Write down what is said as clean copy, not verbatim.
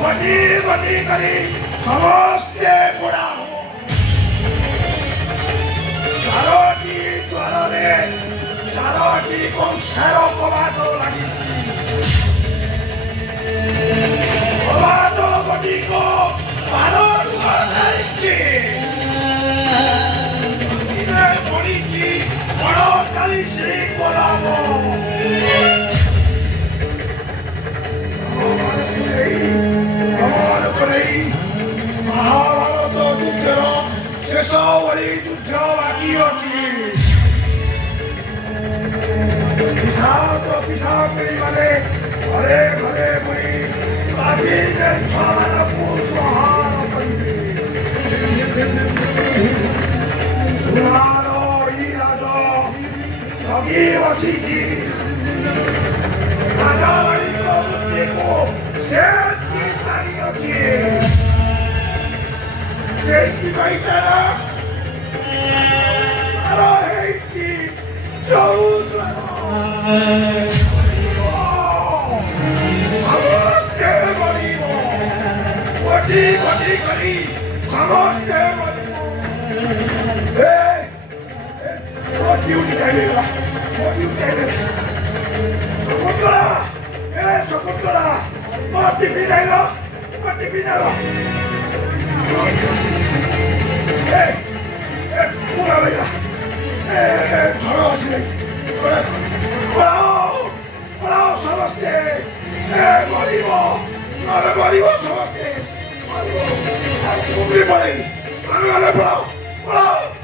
ବନି ବନି କରି ସମସ୍ତେ ବୁଢ଼ା ହବ। ଚାରୋଟି ଦ୍ୱାରରେ ଚାରୋଟି କଂସାର କବାଟ ଲାଗିଛି। କବାଟ ଗୁଡ଼ିକ ବାରଟା ଯାଇଛି। ପଡ଼ିଛି 48 ଗୋଲାମ। ମହାଭାରତ ଯୁଦ୍ଧର ଶେଷ ଭଳି ଯୁଦ୍ଧ ବାକି ଅଛି। ପିଶାଚରୀମାନେ ଘରେ ଘରେ ବୁଲି ମାନଙ୍କୁ ସଂହାର କରିବେ। ସୁନାର ଇ ରାଜ ଜଗି ବସିଛି। ରାଜବାଡ଼ିର ବୃତ୍ତିକୁ ସେ ଚାହିଁଅଛି। ସେଇଥିପାଇଁ ତାର ହେଇଛି ଚଉଦ୍ୱାର। ସମସ୍ତେ ମରିବ। ଗୋଟି ଗୋଟି କରି ସମସ୍ତେ ମରିବ। ଡ୍ୟୁଟି ଟାଇମ୍ ହେଇଗଲା। ଶକୁନ୍ତଳା, ଶକୁନ୍ତଳା, ମୋ ଟିଫିନ୍ ଆଇଲ, ମୋ ଟିଫିନ୍ ଆଇଲ। ପୁରା ରହିଲା। ଝଡ଼ ଆସିଲେ ପଳାଅ ସମସ୍ତେ। ମରିବ ସମସ୍ତେ। ପଳେଇ ପଳାଅ।